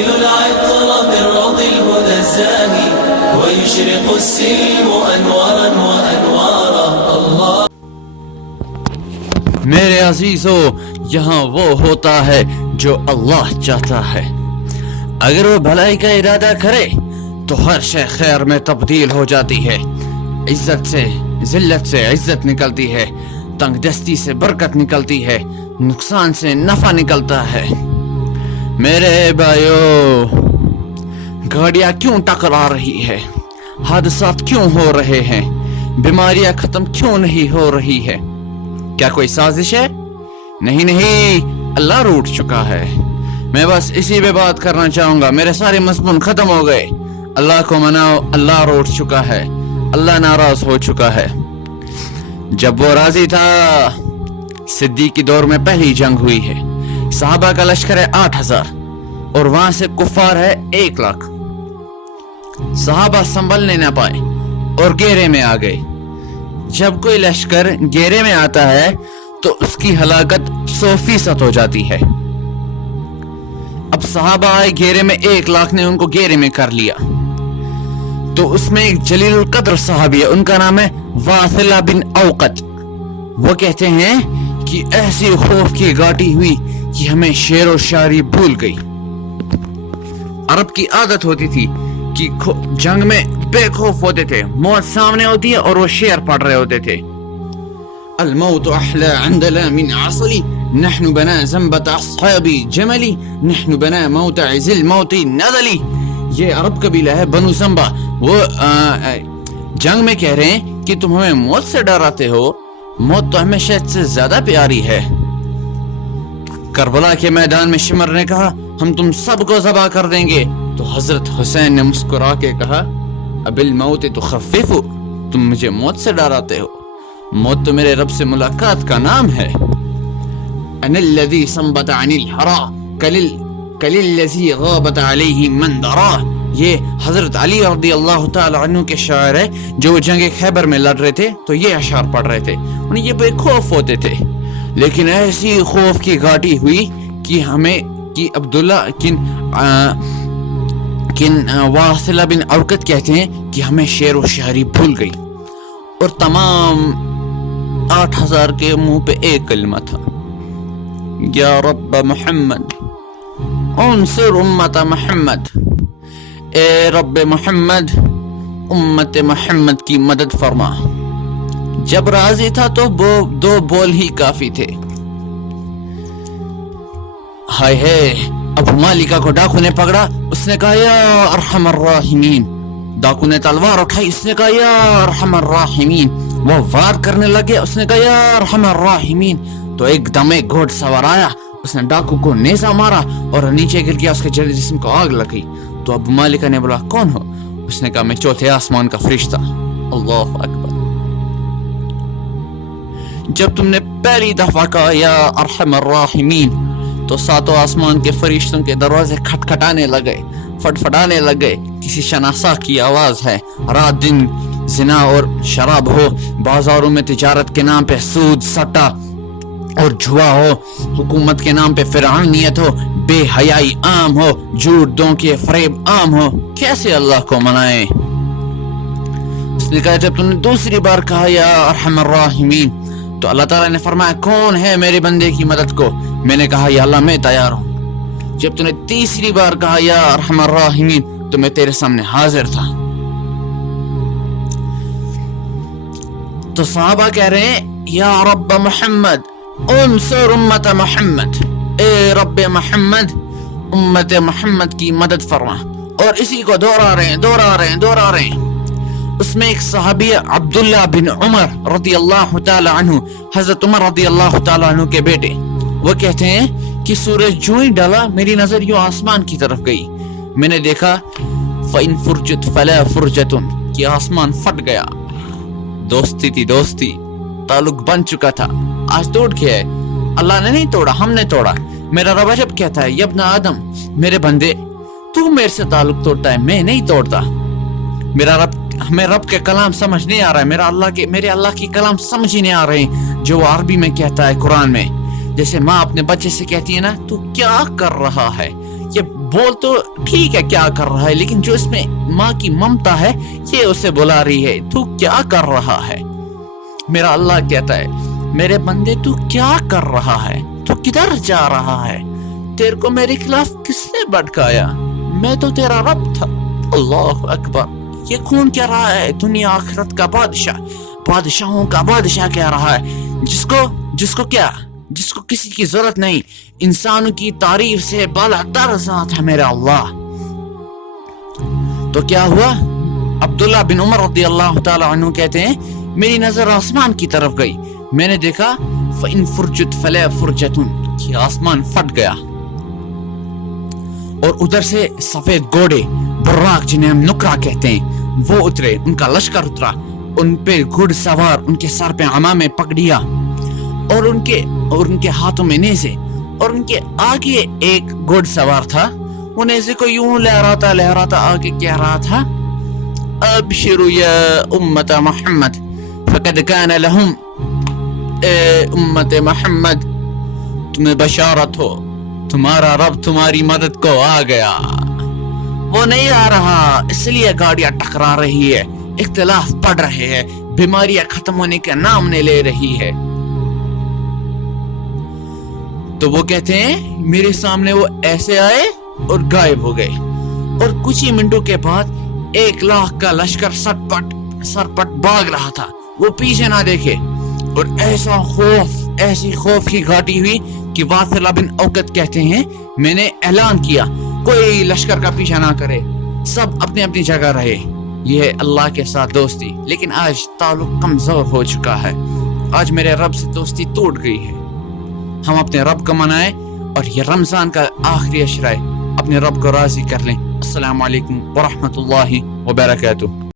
يزيل العطر من روض الهدى الزاهي ويشرق السلم أنوارا وأنوارا. الله. میرے عزیزو، یہاں وہ ہوتا ہے جو اللہ چاہتا ہے. اگر وہ بھلائی کا ارادہ کرے تو ہر شے خیر میں تبدیل ہو جاتی ہے. عزت سے ذلت سے عزت نکلتی ہے، تنگ دستی سے برکت نکلتی ہے، نقصان سے نفع نکلتا ہے. میرے بھائیو، گاڑیاں کیوں ٹکرا رہی ہے؟ حادثات کیوں ہو رہے ہیں؟ بیماریاں ختم کیوں نہیں ہو رہی ہے؟ کیا کوئی سازش ہے؟ نہیں، اللہ روٹ چکا ہے. میں بس اسی پہ بات کرنا چاہوں گا. میرے سارے مضمون ختم ہو گئے. اللہ کو مناؤ، اللہ روٹ چکا ہے، اللہ ناراض ہو چکا ہے. جب وہ راضی تھا، صدیق کی دور میں پہلی جنگ ہوئی ہے. صحابہ کا لشکر ہے 8000 اور وہاں سے کفار ہے 1 لاکھ. صحابہ سنبھلنے نہ پائے اور گھیرے میں آ گئے. جب کوئی لشکر گھیرے میں آتا ہے تو اس کی ہلاکت 100% ہو جاتی ہے. اب صحابہ آئے گھیرے میں، 1 لاکھ نے ان کو گھیرے میں کر لیا. تو اس میں ایک جلیل القدر صحابی ہے، ان کا نام ہے واثلہ بن اوقد. وہ کہتے ہیں کہ ایسی خوف کی گاٹی ہوئی کہ ہمیں شعر و شاعری بھول گئی. عرب کی عادت ہوتی تھی کہ جنگ میں بے خوف ہوتے تھے. موت سامنے ہوتی ہے اور وہ شعر پڑھ رہے ہوتے تھے. الموت احلى عندنا من عسلي نحن بنا زنبة اصحابي جملي نحن بنا موتعز الموت نذلي. یہ عرب قبیلہ ہے بنو زنبا. وہ جنگ میں کہہ رہے ہیں کہ تم ہمیں موت سے ڈراتے ہو، موت تو ہمیں شاید سے زیادہ پیاری ہے. کربلا کے میدان میں شمر نے کہا ہم تم سب کو ذبح کر دیں گے. تو حضرت حسین نے مسکرا کے کہا اب الموت تخفف، تم مجھے موت سے ڈراتے ہو، موت تو میرے رب سے ملاقات کا نام ہے. انا الذي صنبت عن الحرا كللذي غابت عليه من درا. یہ حضرت علی رضی اللہ تعالی عنہ کے شاعر ہے جو جنگ خیبر میں لڑ رہے تھے تو یہ اشعار پڑھ رہے تھے. انہیں یہ بے خوف ہوتے تھے، لیکن ایسی خوف کی گھاٹی ہوئی کہ ہمیں کہ عبداللہ واصلہ بن اوقد کہتے ہیں کہ ہمیں شعر و شاعری بھول گئی. اور تمام 8000 کے منہ پہ ایک کلمہ تھا، یا رب محمد انصر امت محمد. اے رب محمد، امت محمد کی مدد فرما. جب راضی تھا تو 2 بول ہی کافی تھے. ہائے ہے، ابو مالکہ کو ڈاکو نے پکڑا، اس نے کہا یا ارحم الراحمین. ڈاکو نے تلوار اٹھائی، اس نے کہا یا ارحم الراحمین. وہ وار کرنے لگے، اس نے کہا یا ارحم الراحمین. تو ایک دم ایک گھوڑ سوار آیا، اس نے ڈاکو کو نیزہ مارا اور نیچے گر گیا، اس کے جسم کو آگ لگی. تو ابو مالکہ نے بولا کون ہو؟ اس نے کہا میں چوتھے آسمان کا فرشتہ. اللہ اکبر. جب تم نے پہلی دفعہ کہا یا ارحم الراحمین تو 7 آسمان کے فرشتوں کے دروازے کھٹکھٹانے لگے، فٹفٹانے لگے. کسی شناسا کی آواز ہے. رات دن زنا اور شراب ہو، بازاروں میں تجارت کے نام پہ سود سٹا اور جوا ہو، حکومت کے نام پہ فرعونیت ہو، بے حیائی عام ہو، جھوٹ دھوکے فریب عام ہو، کیسے اللہ کو منائیں؟ اس نے کہا جب تم نے دوسری بار کہا یا ارحم الراحمین تو اللہ تعالیٰ نے فرمایا کون ہے میرے بندے کی مدد کو؟ میں نے کہا یا اللہ میں تیار ہوں. جب تم نے تیسری بار کہا یا ارحم الراحمین تو میں تیرے سامنے حاضر تھا. تو صحابہ کہہ رہے ہیں یا رب محمد انصر امت محمد، اے رب محمد امت محمد کی مدد فرما. اور اسی کو دہرا رہے ہیں. اس میں ایک صحابی عبداللہ بن عمر رضی اللہ تعالی عنہ، حضرت عمر رضی اللہ تعالی عنہ کے بیٹے. وہ کہتے ہیں کہ سورج جو ہی ڈالا میری نظر یوں آسمان کی طرف گئی. میں نے دیکھا فَإِن فُرْجَتْ فَلَا فُرْجَةٌ کہ آسمان پھٹ گیا. دوستی تھی، دوستی، تعلق بن چکا تھا، آج ٹوٹ گیا ہے. اللہ نے نہیں توڑا، ہم نے توڑا. میرا رب جب کہتا ہے یا ابن آدم، میرے بندے تو میرے سے تعلق توڑتا ہے، میں نہیں توڑتا. ہمیں رب کے کلام سمجھ نہیں آ رہا ہے، میرے اللہ کی کلام سمجھ ہی نہیں آ رہے ہیں جو وہ عربی میں کہتا ہے قرآن میں. جیسے ماں اپنے بچے سے کہتی ہے نا تو کیا کر رہا ہے، یہ بول تو ٹھیک ہے کیا کر رہا ہے، لیکن جو اس میں ماں کی ممتا ہے یہ اسے بلا رہی ہے تو کیا کر رہا ہے۔ میرا اللہ کہتا ہے میرے بندے تو کیا کر رہا ہے، تو کدھر جا رہا ہے، تیرے کو میرے خلاف کس نے بھٹکایا، میں تو تیرا رب تھا۔ اللہ اکبر، یہ کون کہہ رہا ہے؟ دنیا آخرت کا بادشاہ، بادشاہوں کا بادشاہ کہہ رہا ہے، جس کو کسی کی ضرورت نہیں، انسانوں کی تعریف سے بالا تر ذات ہے میرا اللہ۔ تو کیا ہوا؟ عبداللہ بن عمر رضی اللہ تعالی عنہ کہتے ہیں میری نظر آسمان کی طرف گئی، میں نے دیکھا فَإِن فُرْجَتْ فَلَا فُرْجَةٌ، کہ آسمان پھٹ گیا، اور ادھر سے سفید گھوڑے براق جنہیں ہم نکرا کہتے ہیں وہ اترے، ان کا لشکر اترا، ان پہ گھڑ سوار، ان کے سر پہ عمامے پگڑیاں، اور ان کے ہاتھوں میں نیزے، اور ان کے آگے ایک گھڑ سوار تھا، وہ نیزے کو یوں لہراتا آگے کہہ رہا تھا ابشروا یا امت محمد فقد کان لہم، اے امت محمد تمہیں بشارت ہو، تمہارا رب تمہاری مدد کو آ گیا۔ وہ نہیں آ رہا، اس لیے گاڑیاں ٹکرا رہی ہے، اختلاف بڑھ رہے ہیں، بیماریاں ختم ہونے کا نام نہیں لے رہی ہے۔ تو وہ کہتے ہیں میرے سامنے وہ ایسے آئے اور غائب ہو گئے، اور کچھ ہی منٹوں کے بعد 1,00,000 کا لشکر سرپٹ بھاگ رہا تھا، وہ پیچھے نہ دیکھے، اور ایسی خوف کی گھاٹی ہوئی کہ واثلہ بن اوقت کہتے ہیں میں نے اعلان کیا کوئی لشکر کا پیچھا نہ کرے، سب اپنی اپنی جگہ رہے۔ یہ ہے اللہ کے ساتھ دوستی، لیکن آج تعلق کمزور ہو چکا ہے، آج میرے رب سے دوستی ٹوٹ گئی ہے۔ ہم اپنے رب کو منائیں، اور یہ رمضان کا آخری عشرہ ہے، اپنے رب کو راضی کر لیں۔ السلام علیکم ورحمۃ اللہ وبرکاتہ۔